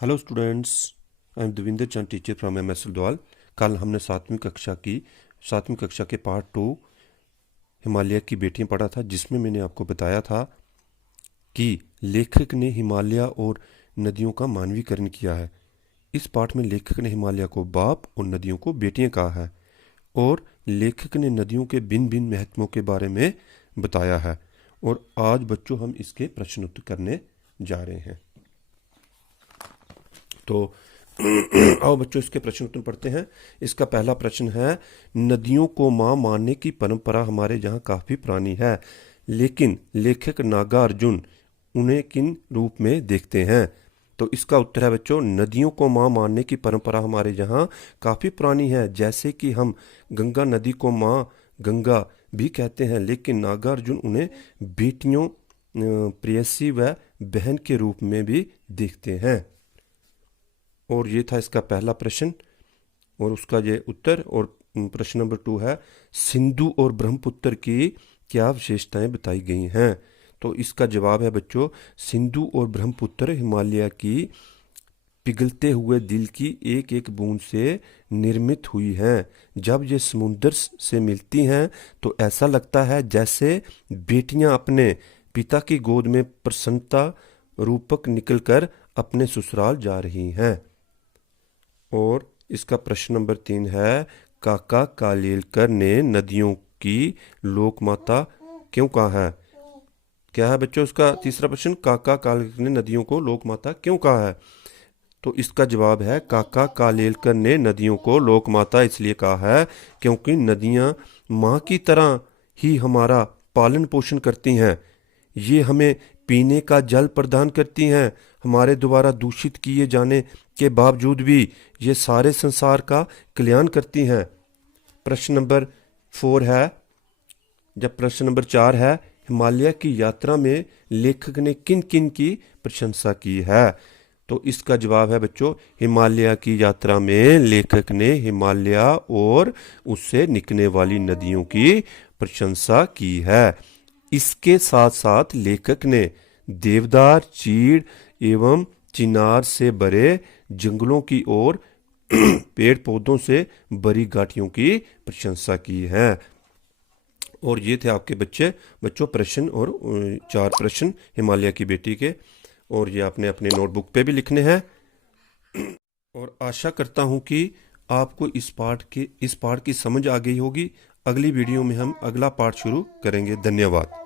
Hello students, I am Devinder Chand, teacher from MS उलदवाल। कल हमने सातवीं कक्षा के पार्ट 2 हिमालय की बेटियां पढ़ा था, जिसमें मैंने आपको बताया था कि लेखक ने हिमालय और नदियों का मानवीकरण किया है। इस पाठ में लेखक ने हिमालय को बाप और नदियों को बेटियां कहा है, और लेखक ने नदियों के भिन्न भिन्न महत्वों के बारे में बताया है। और आज बच्चों हम इसके प्रश्न उत्तर करने जा रहे हैं। तो आओ बच्चों, इसके प्रश्न उत्तर पढ़ते हैं। इसका पहला प्रश्न है, नदियों को मां मानने की परंपरा हमारे यहाँ काफी पुरानी है, लेकिन लेखक नागार्जुन उन्हें किन रूप में देखते हैं? तो इसका उत्तर है बच्चों, नदियों को मां मानने की परंपरा हमारे यहाँ काफी पुरानी है। जैसे कि हम गंगा नदी को मां गंगा भी कहते हैं, लेकिन नागार्जुन उन्हें बेटियों, प्रेयसी व बहन के रूप में भी देखते हैं। और ये था इसका पहला प्रश्न और उसका ये उत्तर। और प्रश्न नंबर 2 है, सिंधु और ब्रह्मपुत्र की क्या विशेषताएं बताई गई हैं? तो इसका जवाब है बच्चों, सिंधु और ब्रह्मपुत्र हिमालय की पिघलते हुए दिल की एक एक बूंद से निर्मित हुई हैं। जब ये समुद्र से मिलती हैं तो ऐसा लगता है जैसे बेटियां अपने पिता की गोद में प्रसन्नता रूपक निकलकर अपने ससुराल जा रही हैं। और इसका प्रश्न नंबर 3 है, काका कालेलकर ने नदियों की लोकमाता क्यों कहा है? क्या है बच्चों उसका तीसरा प्रश्न? काका कालेलकर ने नदियों को लोकमाता क्यों कहा है? तो इसका जवाब है, काका कालेलकर ने नदियों को लोकमाता इसलिए कहा है क्योंकि नदियां माँ की तरह ही हमारा पालन पोषण करती हैं। ये हमें पीने का जल प्रदान करती हैं। हमारे द्वारा दूषित किए जाने के बावजूद भी ये सारे संसार का कल्याण करती हैं। प्रश्न नंबर 4 है, जब प्रश्न नंबर 4 है, हिमालय की यात्रा में लेखक ने किन किन की प्रशंसा की है? तो इसका जवाब है बच्चों, हिमालय की यात्रा में लेखक ने हिमालय और उससे निकलने वाली नदियों की प्रशंसा की है। इसके साथ साथ लेखक ने देवदार, चीड़ एवं चिनार से भरे जंगलों की और पेड़ पौधों से भरी घाटियों की प्रशंसा की है। और ये थे आपके बच्चों प्रश्न, और 4 प्रश्न हिमालय की बेटी के, और ये आपने अपने नोटबुक पे भी लिखने हैं। और आशा करता हूँ कि आपको इस पाठ की समझ आ गई होगी। अगली वीडियो में हम अगला पाठ शुरू करेंगे। धन्यवाद।